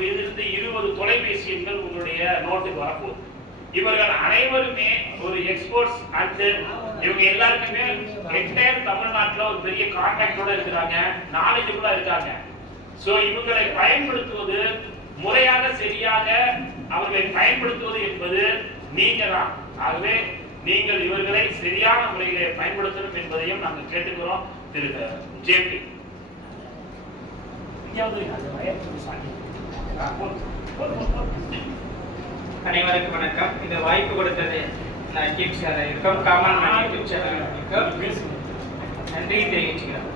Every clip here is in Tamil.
இருந்து இருபது தொலைபேசி எண்கள் உங்களுடைய நோட்டுக்கு வரப்போகுது. இவர்கள் அனைவருமே ஒரு எக்ஸ்போர்ட்ஸ் அண்ட் இவங்க எல்லாருக்குமே என்டையர் தமிழ்நாட்டில் ஒரு பெரிய கான்டாக்டோட இருக்கிறாங்க நாலேஜபிளா இருக்காங்க. ஸோ இவங்களை பயன்படுத்துவது முறையாக சரியாக அவர்களை பயன்படுத்துவது என்பது நீங்க தான். ஆகவே நீங்கள் இவர்களை சரியான முறையிலே பயன்படுத்தணும் என்பதையும் நாங்கள் கேட்டுக்கிறோம். திரு. ஜேபி அனைவருக்கும் வணக்கம். இந்த வாய்ப்பு கொடுத்தது நான் கீப் இருக்கும். காமன் மேன் யூடியூப் சேனல் இருக்கும். நன்றி தெரிவிச்சுக்கிறோம்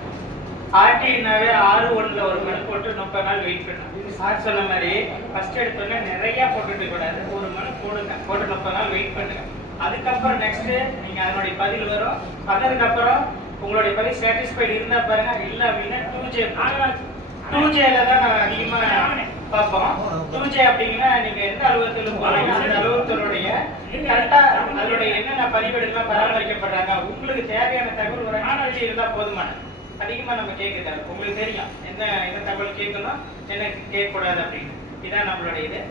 ஆர்டினாவே ஆறு ஒன்றில் ஒரு மனு போட்டு முப்பது நாள் வெயிட் பண்ணணும். சார் சொன்ன மாதிரி ஃபஸ்ட் எடுத்தோடனே நிறைய போட்டுட்டு கூடாது. ஒரு மனு போடுங்க. போட்டு முப்பது நாள் வெயிட் பண்ணுங்க. அதுக்கப்புறம் நெக்ஸ்ட் நீங்க அதனுடைய பதில் வரும். வந்ததுக்கப்புறம் உங்களுடைய பதில் சாட்டிஸ்ஃபைடு இருந்தா பாருங்க. இல்லை அப்படின்னா டூ ஜே டூ ஜேல தான் நான் அதிகமாக பார்ப்போம் டூ ஜே அப்படிங்கன்னா நீங்க எந்த அலுவலகத்தில் போறீங்க அந்த அலுவலகத்தினுடைய கரெக்டா அதனுடைய என்னென்ன பதிவேடுகள்லாம் பராமரிக்கப்படுறாங்க உங்களுக்கு தேவையான தகவல் ஒரு நாலேஜ் இருந்தா போதுமான அதிகமா நம்ம கேட்க உங்களுக்கு தெரியும். என்ன என்ன தகவல் கேட்கணும் என்ன கேட்கக்கூடாது அப்படின்னு. இதான் நம்மளுடைய இது.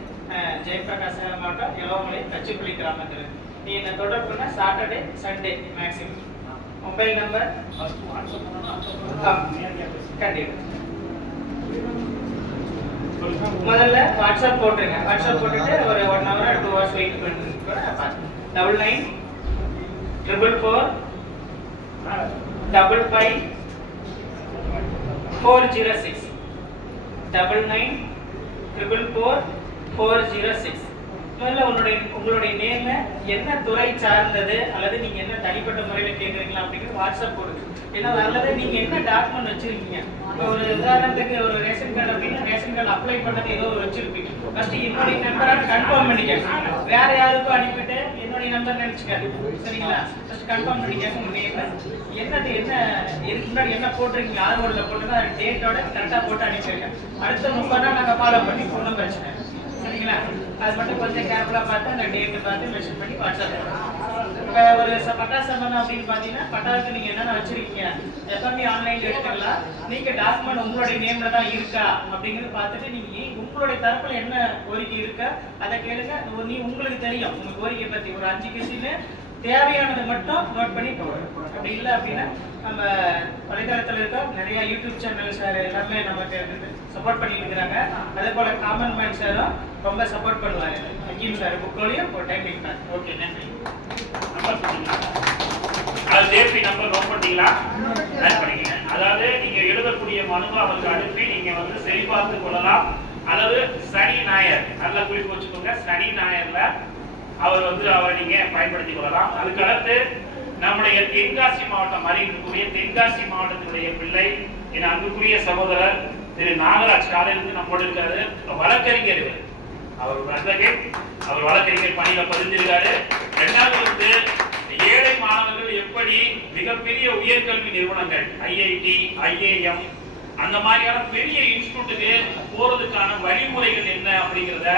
ஜெயபிரகாஷ் மாவட்டம் இளவமலை தச்சுப்பள்ளி கிராமத்தில். நீ என்ன தொடர்புனா Saturday Sunday maximum mobile number கண்டிப்பா. முதல்ல வாட்ஸ்அப் போட்டுருங்க. வாட்ஸ்அப் போட்டுட்டு ஒரு one hour two hours wait பண்ணுங்க double nine triple four double five four zero six double nine triple four four zero six முதல்ல உங்களுடைய உங்களுடைய நேம் என்ன துறை சார்ந்தது அல்லது நீங்க என்ன தனிப்பட்ட முறையில கேட்குறீங்களா அப்படிங்கிறது வாட்ஸ்அப் கொடுக்கு ஏன்னா அல்லது நீங்க என்ன டாக்குமெண்ட் வச்சிருக்கீங்க? இப்போ ஒரு உதாரணத்துக்கு ஒரு ரேஷன் கார்டு அப்படின்னா ரேஷன் கார்டு அப்ளை பண்ணது ஏதோ ஒரு வச்சிருப்பீங்க. ஃபர்ஸ்ட் என்னுடைய நம்பராக கன்ஃபார்ம் பண்ணிக்கங்க வேற யாருக்கும் அனுப்பிட்டு என்னுடைய நம்பர் நினைச்சுக்காது. சரிங்களா? ஃபர்ஸ்ட் கன்ஃபார்ம் பண்ணிக்க. உங்க நேம் என்னது என்ன இதுக்கு முன்னாடி என்ன போட்டிருக்கீங்க? ஆர்வரில் போட்டுருந்தா அது டேட்டோட கரெக்டாக போட்டு அனுப்பிச்சிருக்கேன் அடுத்த முப்பது நாள் நாங்கள் ஃபாலோ பண்ணி ஒன்றும் பிரச்சனை சரிங்களா? அது மட்டும் கொஞ்சம் கேர்ஃபுல்லாக பார்த்து அந்த டேட்டு பார்த்து மென்ஷன் பண்ணி வாட்ஸ்அப் இப்போ ஒரு ச- பட்டா சம்பந்தம் அப்படின்னு பார்த்தீங்கன்னா பட்டாவுக்கு நீங்கள் என்னென்ன வச்சிருக்கீங்க? எப்பவுமே ஆன்லைனில் எடுத்துக்கலாம். நீங்கள் டாக்குமெண்ட் உங்களுடைய நேமில் தான் இருக்கா? அப்படிங்கிறது பார்த்துட்டு நீங்கள் உங்களுடைய தரப்பில் என்ன கோரிக்கை இருக்கா? அதை கேளுங்க. நீ உங்களுக்கு தெரியும். உங்க கோரிக்கை பற்றி ஒரு அஞ்சு கேசின்னு தேவையானதை மட்டும் நோட் பண்ணி போடுங்க அப்படி இல்லை அப்படின்னா நம்ம வலைதளத்தில் இருக்க நிறைய யூடியூப் சேனல் சார் எல்லாமே நமக்கு சப்போர்ட் பண்ணிட்டு இருக்கிறாங்க அதே போல காமன் மேன் சாரும் ரொம்ப சப்போர்ட் பண்ணுவாங்க ஹக்கீம் சார் புக்கோலையும் ஒரு டைம் இருக்காங்க ஓகே நன்றி. நம்பர் அது ஜேபி நம்பர் நோட் பண்ணிக்கலாம் நோட் பண்ணிக்கங்க. அதாவது நீங்க எழுதக்கூடிய மனுவை அவருக்கு அனுப்பி நீங்க வந்து சரிபார்த்து கொள்ளலாம். அதாவது சனி ஞாயிறு நல்லா குறிப்பு வச்சுக்கோங்க. சனி ஞாயிறுல அவர் வந்து அவரை நீங்க பயன்படுத்திக் கொள்ளலாம். அதுக்கடுத்து நம்முடைய தென்காசி மாவட்டம் அறிவிக்கக்கூடிய தென்காசி மாவட்டத்தினுடைய பிள்ளை என் அன்புக்குரிய சகோதரர் திரு நாகராஜ் காலையிலிருந்து நம்மோடு இருக்காரு. வழக்கறிஞர் அவர் ஒரு அவர் வழக்கறிஞர் பணியில பதிஞ்சிருக்காரு ரெண்டாவது வந்து ஏழை மாணவர்கள் எப்படி மிகப்பெரிய உயர்கல்வி நிறுவனங்கள் ஐஐடி ஐஏஎம் அந்த மாதிரியான பெரிய இன்ஸ்டியூட்டுக்கு போறதுக்கான வழிமுறைகள் என்ன அப்படிங்கிறத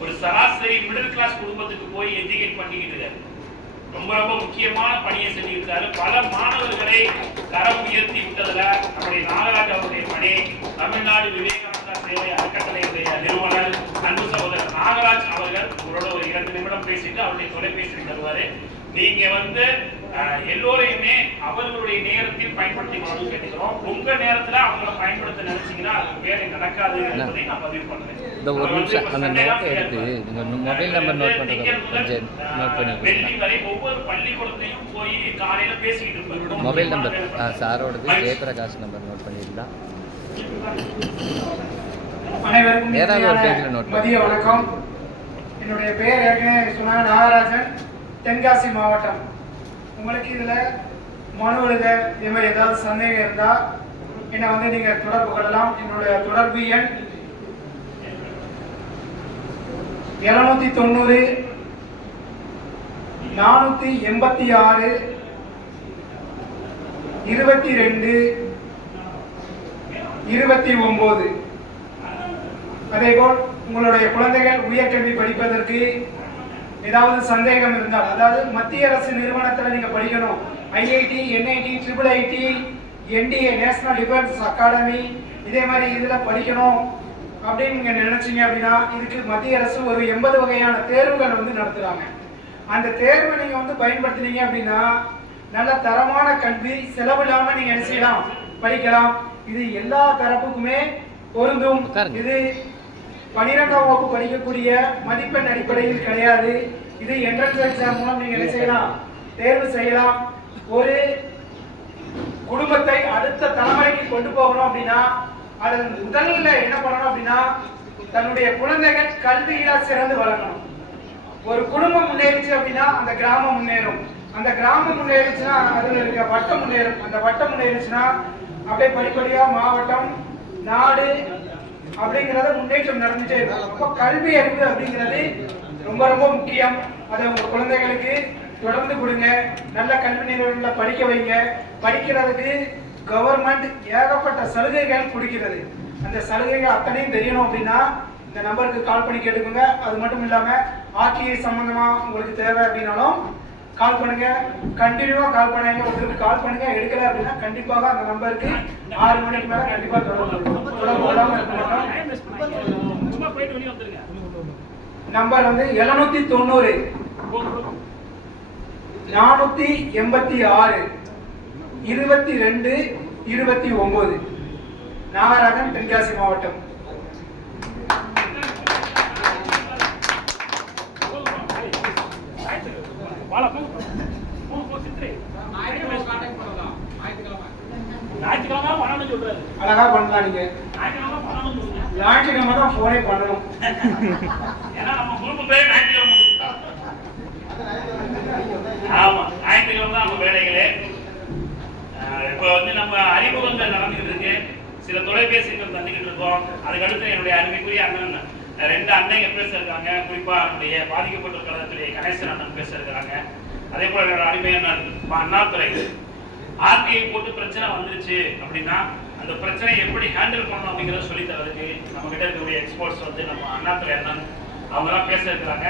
ஒரு சராசரி மிடில் கிளாஸ் குடும்பத்துக்கு போய் எஜுகேட் பண்ணிக்கிட்டு இருக்காரு. ரொம்ப ரொம்ப முக்கியமான பணியை செஞ்சிருக்காரு பல மாணவர்களை தரம் உயர்த்தி விட்டதுல நம்முடைய நாகராஜ் அவருடைய பணி தமிழ்நாடு விவேகானந்தா சேவை அறக்கட்டளையுடைய நிறுவனர் அன்பு சகோதரர் நாகராஜ் அவர்கள் உங்களோட ஒரு இரண்டு நிமிடம் பேசிட்டு அவருடைய தொலைபேசி தருவாரு நீங்க வந்து எல்லோரையுமே அவர்களுடைய நேரத்தில் பயன்படுத்திக்கணும்னு கேட்டுக்கிறோம். உங்க நேரத்துல அவங்கள பயன்படுத்த நினைச்சீங்கன்னா அது வேலை நடக்காது என்பதை நான் பதிவு பண்ணுவேன் இந்த ஒரு நிமிஷம் அந்த நோட்டை எடுத்து நீங்கள் மொபைல் நம்பர் நோட் பண்ணுறத கொஞ்சம் நோட் பண்ணி ஒவ்வொரு பள்ளிக்கூடத்திலையும் போய் காலையில பேசிக்கிட்டு இருப்பாரு. மொபைல் நம்பர் ஆ சாரோடது ஜெயபிரகாஷ் நம்பர் நோட் பண்ணியிருந்தா. அனைவருக்கும் ஏதாவது ஒரு பேஜ்ல note மதிய வணக்கம். என்னுடைய பேர் ஏற்கனவே சொன்னாங்க நாகராஜன் தென்காசி மாவட்டம். உங்களுக்கு இதில் மனு எழுத இதே மாதிரி ஏதாவது சந்தேகம் இருந்தால் என்னை வந்து நீங்கள் தொடர்பு கொள்ளலாம். என்னுடைய தொடர்பு எண் எழுநூத்தி தொண்ணூறு நானூற்றி எண்பத்தி ஆறு இருபத்தி ரெண்டு இருபத்தி ஒம்பது. அதேபோல் உங்களுடைய குழந்தைகள் உயர்கல்வி படிப்பதற்கு ஏதாவது சந்தேகம் இருந்தால் அதாவது மத்திய அரசு நிறுவனத்தில் நீங்கள் படிக்கணும். IIT NIT triple IT NDA national defence academy இதே மாதிரி இதில் படிக்கணும் அப்படின்னு நீங்க நினைச்சீங்க அப்படின்னா இதுக்கு மத்திய அரசு ஒரு எண்பது வகையான தேர்வுகள் வந்து நடத்துறாங்க. அந்த தேர்வை நீங்க வந்து பயன்படுத்தினீங்க அப்படின்னா நல்ல தரமான கல்வி செலவில்லாம நீங்க என்ன செய்யலாம்? படிக்கலாம். இது எல்லா தரப்புக்குமே பொருந்தும். இது பனிரெண்டாம் வகுப்பு படிக்கக்கூடிய மதிப்பெண் அடிப்படையில் கிடையாது. இது என்ட்ரன்ஸ் எக்ஸாம் மூலம் நீங்க என்ன செய்யலாம்? தேர்வு செய்யலாம். ஒரு குடும்பத்தை அடுத்த தலைமுறைக்கு கொண்டு போகணும் அப்படின்னா அதன் முதல்ல என்ன பண்ணணும் அப்படின்னா தன்னுடைய குழந்தைகள் கல்வியில சிறந்து வளரணும். ஒரு குடும்பம் முன்னேறிச்சு அப்படின்னா அந்த கிராமம் முன்னேறும். அந்த கிராமம் முன்னேறிச்சுன்னா அதில் இருக்க வட்டம் முன்னேறும். அந்த வட்டம் முன்னேறிச்சுன்னா அப்படியே படிப்படியாக மாவட்டம் நாடு அப்படிங்கறத முன்னேற்றம் நடந்துட்டே இருக்கும் அப்போ கல்வி அறிவு அப்படிங்கிறது ரொம்ப ரொம்ப முக்கியம். அதை உங்க குழந்தைகளுக்கு தொடர்ந்து கொடுங்க. நல்ல கல்வி நிறுவனங்களில் படிக்க வைங்க. படிக்கிறதுக்கு கவர்மெண்ட் ஏகப்பட்ட சலுகைகள் கொடுக்கிறது. அந்த சலுகைகள் அத்தனையும் தெரியணும் அப்படின்னா இந்த நம்பருக்கு கால் பண்ணி கேட்டுக்கோங்க. அது மட்டும் இல்லாம ஆர்டிஐ சம்பந்தமா உங்களுக்கு தேவை அப்படின்னாலும் கால் பண்ணுங்க. கண்டினியூவா கால் பண்ணாங்க ஒருத்தருக்கு கால் பண்ணுங்க. எடுக்கல அப்படின்னா கண்டிப்பாக அந்த நம்பருக்கு ஆறு மணிக்கு மேல கண்டிப்பா தொடர்பு நம்பர் வந்து எழுநூத்தி தொண்ணூறு. நானூத்தி எண்பத்தி ஆறு. இருபத்தி ரெண்டு இருபத்தி ஒன்பது நாகராஜன் தென்காசி மாவட்டம். அழகா பண்ணலாம் நீங்க. ஞாயிற்றுக்கிழமை தான் போனே பண்ணணும். ஆமா ஞாயிற்றுக்கிழமை தான் நம்ம வேலைகளே. இப்போ வந்து நம்ம அறிமுகங்கள் நடந்துகிட்டு இருக்கு. சில தொலைபேசிகள் தந்துக்கிட்டு இருக்கோம். அதுக்கடுத்து என்னுடைய அருமைக்குரிய அண்ணன் ரெண்டு அண்ணங்க பேச இருக்காங்க. குறிப்பா நம்முடைய பாதிக்கப்பட்ட கழகத்துடைய கணேசன் அண்ணன் பேச இருக்கிறாங்க அதே போல அடிமையான அண்ணாத்துறை ஆர்கையை ஆர்டிஐ போட்டு பிரச்சனை வந்துருச்சு அப்படின்னா அந்த பிரச்சனையை எப்படி ஹேண்டில் பண்ணணும் அப்படிங்கிறத சொல்லி தரதுக்கு நம்ம கிட்ட இருக்கக்கூடிய எக்ஸ்பர்ட்ஸ் வந்து நம்ம அண்ணாத்துறை அண்ணன் அவங்க எல்லாம் பேச இருக்கிறாங்க.